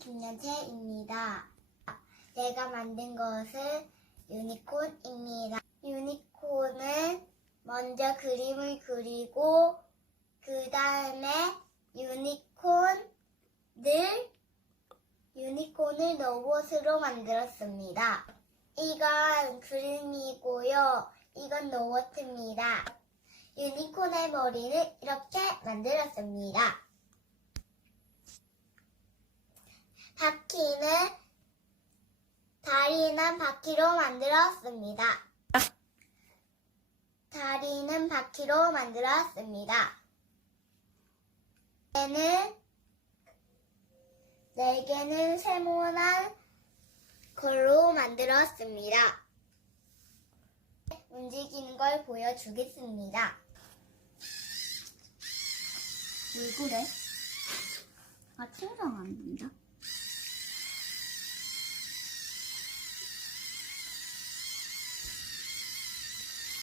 저는 김여재입니다. 제가 만든 것은 유니콘입니다. 유니콘은 먼저 그림을 그리고 그 다음에 유니콘을 유니콘을 로봇으로 만들었습니다. 이건 그림이고요. 이건 로봇입니다. 유니콘의 머리를 이렇게 만들었습니다. 바퀴는 다리는 바퀴로 만들었습니다. 다리는 바퀴로 만들었습니다. 얘는 네 개는 세모난 걸로 만들었습니다. 움직이는 걸 보여주겠습니다. 왜 그래? 아, 충성 안 된다.